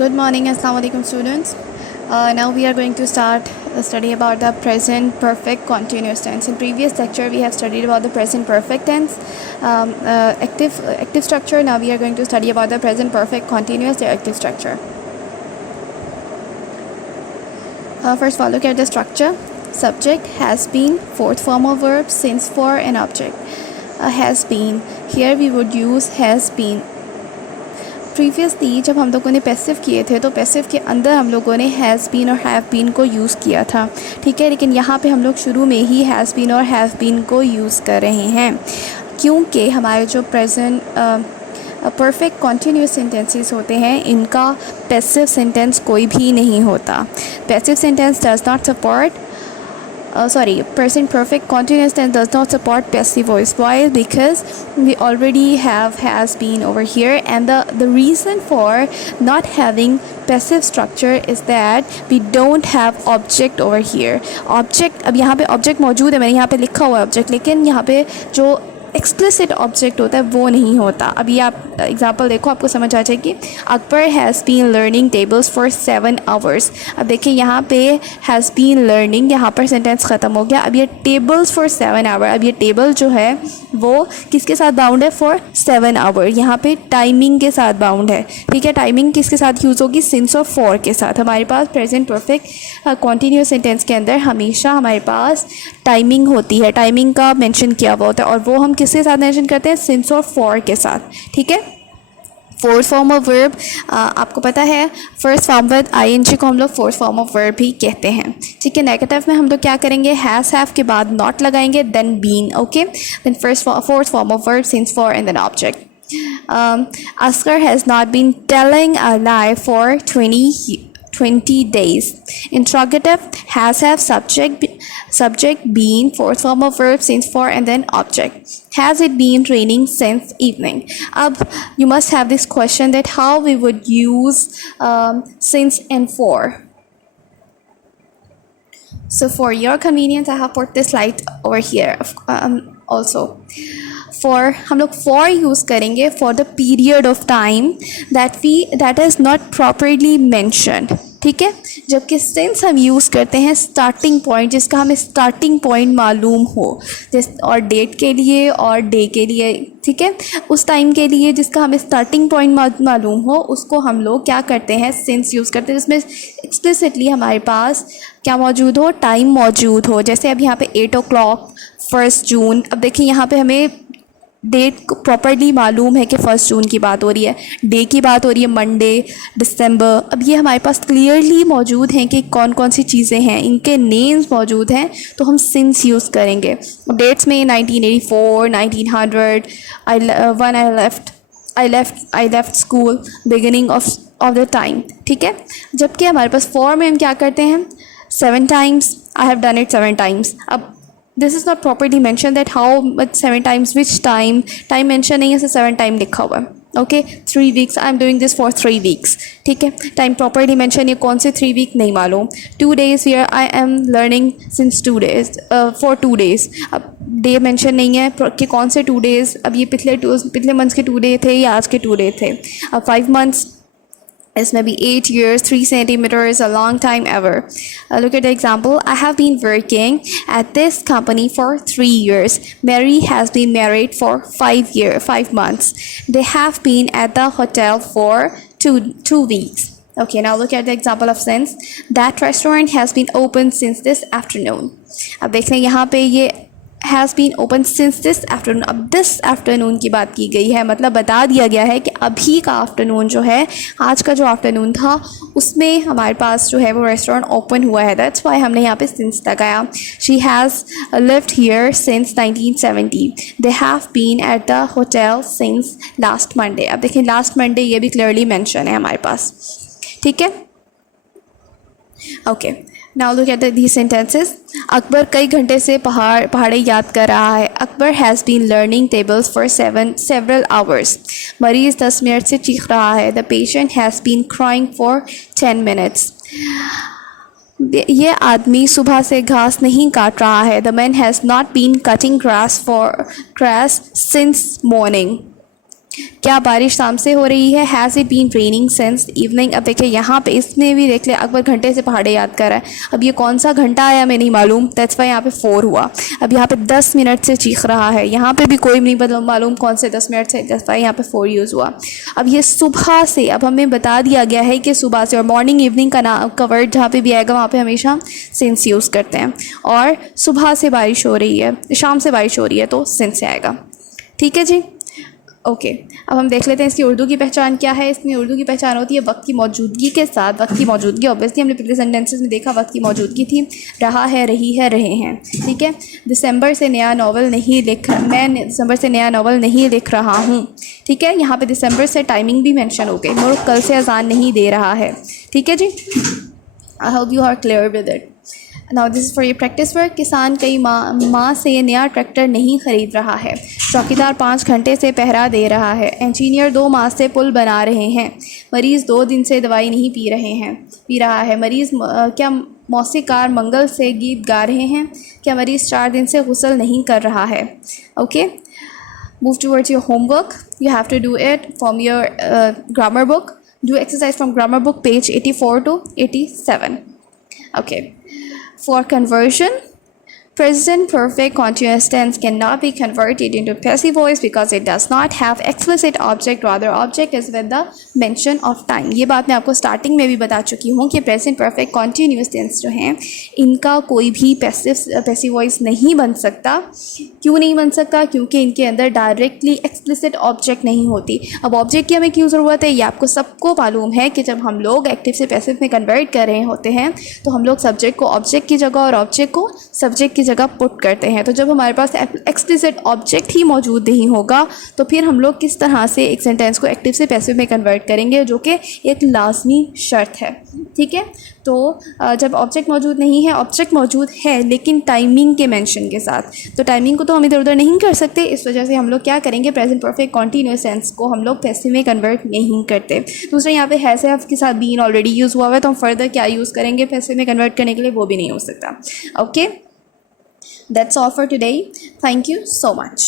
Good morning, Assalamu alaikum students. Now we are going to start a study about the present perfect continuous tense. In previous lecture we have studied about the present perfect tense, active structure. Now we are going to study about the present perfect continuous, their active structure. First of all, look at the structure. Subject, has been, fourth form of verb, since for, and object. Has been, here we would use has been. Previously जब हम लोगों ने passive किए थे तो passive के अंदर हम लोगों ने हैज़ बीन और हैव बीन को यूज़ किया था, ठीक है। लेकिन यहाँ पे हम लोग शुरू में ही हैज़ बीन और हैव बीन को यूज़ कर रहे हैं क्योंकि हमारे जो प्रेजेंट परफेक्ट कॉन्टीन्यूस सेंटेंसेस होते हैं इनका पैसिव सेंटेंस कोई भी नहीं होता। Passive sentence does not support present perfect continuous tense does not support passive voice. Why? Because we already have has been over here, and the reason for not having passive structure is that we don't have object over here. Object, अब यहाँ पे object मौजूद है, मैंने यहाँ पे लिखा हुआ है object, लेकिन यहाँ पे जो एक्सप्लिसिट ऑब्जेक्ट होता है वो नहीं होता। अभी आप एग्जांपल देखो, आपको समझ आ जाएगी। Akbar has been learning tables for 7 hours. अब देखिए यहाँ पे हैज़ बीन लर्निंग, यहाँ पर सेंटेंस ख़त्म हो गया। अब ये टेबल्स फॉर 7 आवर, अब ये टेबल जो है वो किसके साथ बाउंड है? For 7 hour. यहाँ पे टाइमिंग के साथ बाउंड है, ठीक है। टाइमिंग किसके साथ यूज़ होगी? सिंस और फॉर के साथ। हमारे पास प्रेजेंट परफेक्ट कॉन्टीन्यूअस सेंटेंस के अंदर हमेशा हमारे पास टाइमिंग होती है, टाइमिंग का मेंशन किया हुआ होता है, और वो हम किसके साथ मेंशन करते हैं? सिंस और फॉर के साथ, ठीक है। फोर्थ फॉर्म ऑफ वर्ब, आपको पता है फर्स्ट फॉर्म विद आईएनजी को हम लोग फोर्थ फॉर्म ऑफ वर्ब भी कहते हैं, ठीक है। नेगेटिव में हम लोग क्या करेंगे? हैज़ हैव के बाद नॉट लगाएंगे, then been, okay. Then fourth form of verb, since for, and then object. Asghar has not been telling a lie for 20 days. Interrogative, has have subject been, fourth form of verb, since for, and then object. Has it been raining since evening? Ab you must have this question that how we would use since and for. So for your convenience I have put this slide over here also. For हम लोग for use करेंगे for the period of time that is not properly mentioned, ठीक है। जबकि since हम use करते हैं starting point, जिसका हमें स्टार्टिंग पॉइंट मालूम हो, और डेट के लिए और डे के लिए, ठीक है। उस टाइम के लिए जिसका हमें स्टार्टिंग पॉइंट मालूम हो उसको हम लोग क्या करते हैं? since यूज़ करते हैं, जिसमें एक्सप्लिसिटली हमारे पास क्या मौजूद हो? टाइम मौजूद हो। जैसे अब यहाँ पे 8 o'clock 1 जून। अब देखिए यहाँ पे हमें डेट प्रॉपर्ली मालूम है कि 1 जून की बात हो रही है, डे की बात हो रही है मंडे, दिसंबर। अब ये हमारे पास क्लियरली मौजूद हैं कि कौन कौन सी चीज़ें हैं, इनके नेम्स मौजूद हैं, तो हम सिंस यूज़ करेंगे। डेट्स में 1984, 1900, I left school, beginning of the time, ठीक है। जबकि हमारे पास फॉर में हम क्या करते हैं? 7 times, I have done it 7 times। अब this is not properly mention that how much 7 times, which time mention नहीं है, 7 टाइम लिखा हुआ है, okay. 3 weeks, I am doing this for 3 weeks, ठीक है। टाइम प्रॉपर्ली मैंशन, ये कौन से 3 week नहीं मालूम। 2 days, here I am learning since 2 days, for 2 days। अब डे मैंशन नहीं है कि कौन से 2 days, अब ये पिछले मंथ्स के 2 डे थे या आज के 2 डे थे। अब 5 months, इसमें भी 8 years, 3 centimeters, a long time ever. Look at the example. I have been working at this company for 3 years. Mary has been married for 5 months. They have been at the hotel for 2 weeks. Okay, now look at the example of since. That restaurant has been open since this afternoon. अब देख लें यहाँ पे ये has been open since this afternoon. अब this afternoon की बात की गई है, मतलब बता दिया गया है कि अभी का आफ्टरनून जो है, आज का जो आफ्टरनून था उसमें हमारे पास जो है वो रेस्टोरेंट ओपन हुआ है। दैट्स वाई हमने यहाँ पे सिंस लगाया। She has lived here since 1970। They have been at the hotel since last Monday. अब देखिए लास्ट मंडे ये भी क्लियरली मैंशन है हमारे पास, ठीक है। Okay, now look at these sentences. Akbar कई घंटे से पहाड़े याद कर रहा है। Akbar has been learning tables for several hours. मरीज़ 10 मिनट से चीख रहा है। The patient has been crying for 10 minutes। ये आदमी सुबह से घास नहीं काट रहा है। The man has not been cutting grass since morning. क्या बारिश शाम से हो रही है? Has it been raining since evening? अब देखिए यहाँ पे इसमें भी देख ले, अकबर घंटे से पहाड़े याद कर रहा है। अब ये कौन सा घंटा आया हमें नहीं मालूम, दैट्स वाई यहाँ पे 4 हुआ। अब यहाँ पे 10 मिनट से चीख रहा है, यहाँ पे भी कोई नहीं मालूम कौन से 10 मिनट से, दैट्स वाई यहाँ पे 4 यूज़ हुआ। अब ये सुबह से, अब हमें बता दिया गया है कि सुबह से, और मॉर्निंग इवनिंग का नाम का वर्ड जहाँ पे भी आएगा वहाँ पे हमेशा सिंस यूज़ करते हैं। और सुबह से बारिश हो रही है, शाम से बारिश हो रही है तो सिंस से आएगा। ठीक है जी, ओके। अब हम देख लेते हैं इसकी उर्दू की पहचान क्या है। इसमें उर्दू की पहचान होती है वक्त की मौजूदगी के साथ। वक्त की मौजूदगी ऑब्वियसली हमने पिछले सेंटेंसेस में देखा, वक्त की मौजूदगी थी, रहा है, रही है, रहे हैं। ठीक है, दिसंबर से नया नावल नहीं लिख, मैं दिसंबर से नया नावल नहीं लिख रहा हूँ। ठीक है, यहाँ पे दिसंबर से टाइमिंग भी मेंशन हो गई। मुल्क कल से अजान नहीं दे रहा है। ठीक है जी, I hope you are clear with it. Now this is for your practice work. किसान कई माह से नया ट्रैक्टर नहीं खरीद रहा है। चौकीदार 5 घंटे से पहरा दे रहा है। इंजीनियर 2 माह से पुल बना रहे हैं। मरीज़ 2 दिन से दवाई नहीं पी रहा है। मरीज़ क्या मौसीकार मंगल से गीत गा रहे हैं? क्या मरीज़ 4 दिन से गुस्ल नहीं कर रहा है? Okay, move towards your homework. You have to do it from your grammar book. Do exercise from grammar book page 84 to 87. Okay. For conversion, present perfect continuous tense cannot be converted into passive voice because it does not have explicit object, rather object is with the mention of time. ये बात मैं आपको starting में भी बता चुकी हूँ कि प्रेजेंट परफेक्ट कॉन्टीन्यूस टेंस जो हैं इनका कोई भी पैसिव वॉइस नहीं बन सकता। क्यों नहीं बन सकता? क्योंकि इनके अंदर डायरेक्टली एक्सप्लिसिट ऑब्जेक्ट नहीं होती। अब ऑब्जेक्ट की हमें क्यों ज़रूरत है? ये आपको सबको मालूम है कि जब हम लोग एक्टिव से पैसिव में कन्वर्ट कर रहे होते हैं तो हम लोग सब्जेक्ट को ऑब्जेक्ट की जगह और ऑब्जेक्ट को सब्जेक्ट की जगह पुट करते हैं। तो जब हमारे पास एक्सप्लिसिट ऑब्जेक्ट ही मौजूद नहीं होगा तो फिर हम लोग किस तरह से एक सेंटेंस को एक्टिव से पैसिव में कन्वर्ट करेंगे, जो कि एक लाजमी शर्त है। ठीक है, तो जब ऑब्जेक्ट मौजूद नहीं है, ऑब्जेक्ट मौजूद है लेकिन टाइमिंग के मेंशन के साथ, तो टाइमिंग को तो हम इधर उधर नहीं कर सकते। इस वजह से हम लोग क्या करेंगे, प्रेजेंट परफेक्ट कॉन्टीन्यूअस टेंस को हम लोग पैसिव में कन्वर्ट नहीं करते। दूसरा, यहाँ पे हैज़ हैव के साथ बीन ऑलरेडी यूज़ हुआ है, तो हम फर्दर क्या यूज़ करेंगे पैसिव में कन्वर्ट करने के लिए, वो भी नहीं हो सकता। Okay, that's all for today. Thank you so much.